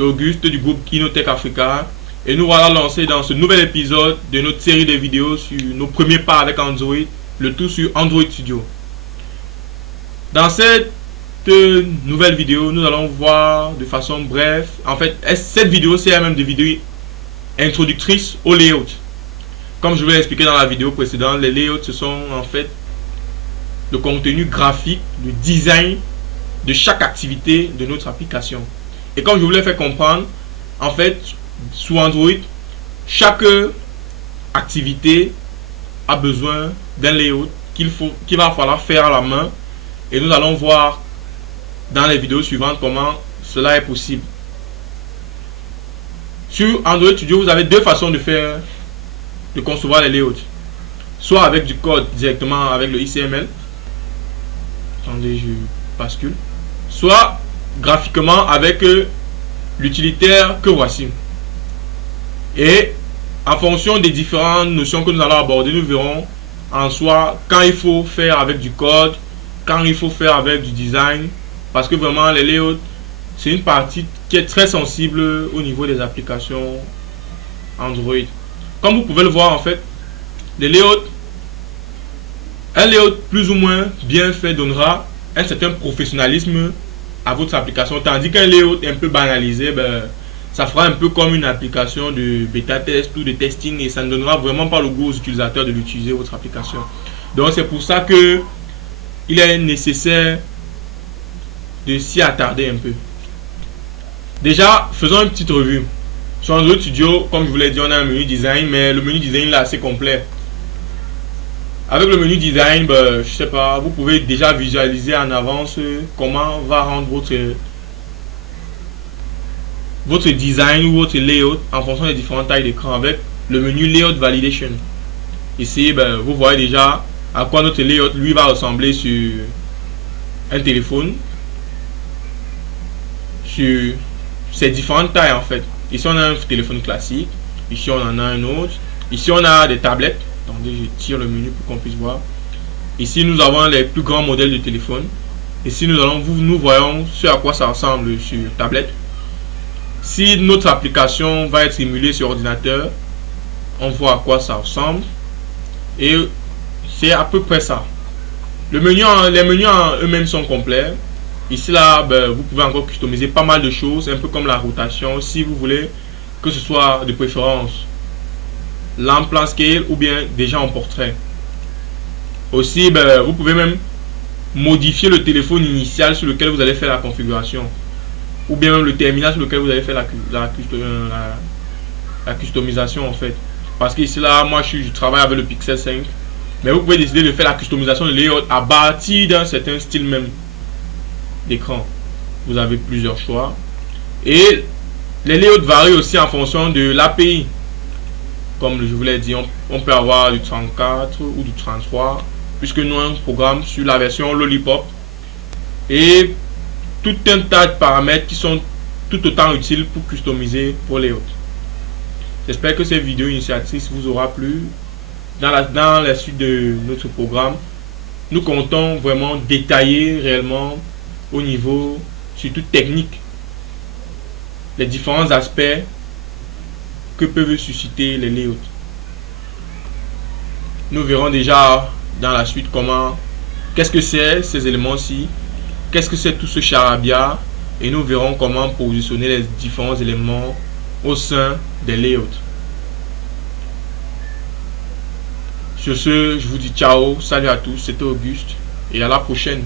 c'est Auguste du groupe Kinotech Africa et nous voilà lancés dans ce nouvel épisode de notre série de vidéos sur nos premiers pas avec Android, le tout sur Android Studio. Dans cette nouvelle vidéo, nous allons voir de façon brève, en fait cette vidéo c'est même des vidéos introductrices au layout. Comme je vous l'ai expliqué dans la vidéo précédente, les layouts ce sont en fait le contenu graphique, le design de chaque activité de notre application. Et comme je vous l'ai fait comprendre, en fait, sous Android, chaque activité a besoin d'un layout qu'il va falloir faire à la main. Et nous allons voir dans les vidéos suivantes comment cela est possible. Sur Android Studio, vous avez deux façons de concevoir les layouts. Soit avec du code directement avec le XML. Attendez, je bascule. Soit graphiquement avec l'utilitaire que voici. Et en fonction des différentes notions que nous allons aborder, nous verrons en soi quand il faut faire avec du code, quand il faut faire avec du design, parce que vraiment les layouts c'est une partie qui est très sensible au niveau des applications Android. Comme vous pouvez le voir, en fait, les layouts, un layout plus ou moins bien fait donnera un certain professionnalisme à votre application, tandis qu'un layout un peu banalisé, ça fera un peu comme une application de bêta test ou de testing et ça ne donnera vraiment pas le goût aux utilisateurs de l'utiliser votre application. Donc c'est pour ça que il est nécessaire de s'y attarder un peu. Déjà, faisons une petite revue. Sur Android Studio, comme je vous l'ai dit, on a un menu design, mais le menu design là est assez complet. Avec le menu design, je sais pas, vous pouvez déjà visualiser en avance comment va rendre votre design ou votre layout en fonction des différentes tailles d'écran avec le menu Layout Validation. Ici, vous voyez déjà à quoi notre layout lui va ressembler sur un téléphone, sur ces différentes tailles en fait. Ici on a un téléphone classique, ici on en a un autre, ici on a des tablettes. Attendez, je tire le menu pour qu'on puisse voir. Ici nous avons les plus grands modèles de téléphone. Ici nous voyons ce à quoi ça ressemble sur tablette. Si notre application va être émulée sur ordinateur, on voit à quoi ça ressemble. Et c'est à peu près ça. Les menus en eux-mêmes sont complets. Ici là, vous pouvez encore customiser pas mal de choses, un peu comme la rotation, si vous voulez que ce soit de préférence en plan scale ou bien déjà en portrait. Aussi, vous pouvez même modifier le téléphone initial sur lequel vous allez faire la configuration, ou bien même le terminal sur lequel vous allez faire la customisation en fait. Parce que ici là, moi je travaille avec le Pixel 5, mais vous pouvez décider de faire la customisation de layout à partir d'un certain style même d'écran. Vous avez plusieurs choix et les layouts varient aussi en fonction de l'API. Comme je vous l'ai dit, on peut avoir du 34 ou du 33 puisque nous on programme sur la version Lollipop et tout un tas de paramètres qui sont tout autant utiles pour customiser vos layouts. J'espère que cette vidéo initiatrice vous aura plu. Dans la suite de notre programme, nous comptons vraiment détailler réellement au niveau surtout technique les différents aspects que peuvent susciter les layouts. Nous verrons déjà dans la suite qu'est-ce que c'est ces éléments-ci, qu'est-ce que c'est tout ce charabia, et nous verrons comment positionner les différents éléments au sein des layouts. Sur ce, je vous dis ciao, salut à tous, c'était Auguste et à la prochaine.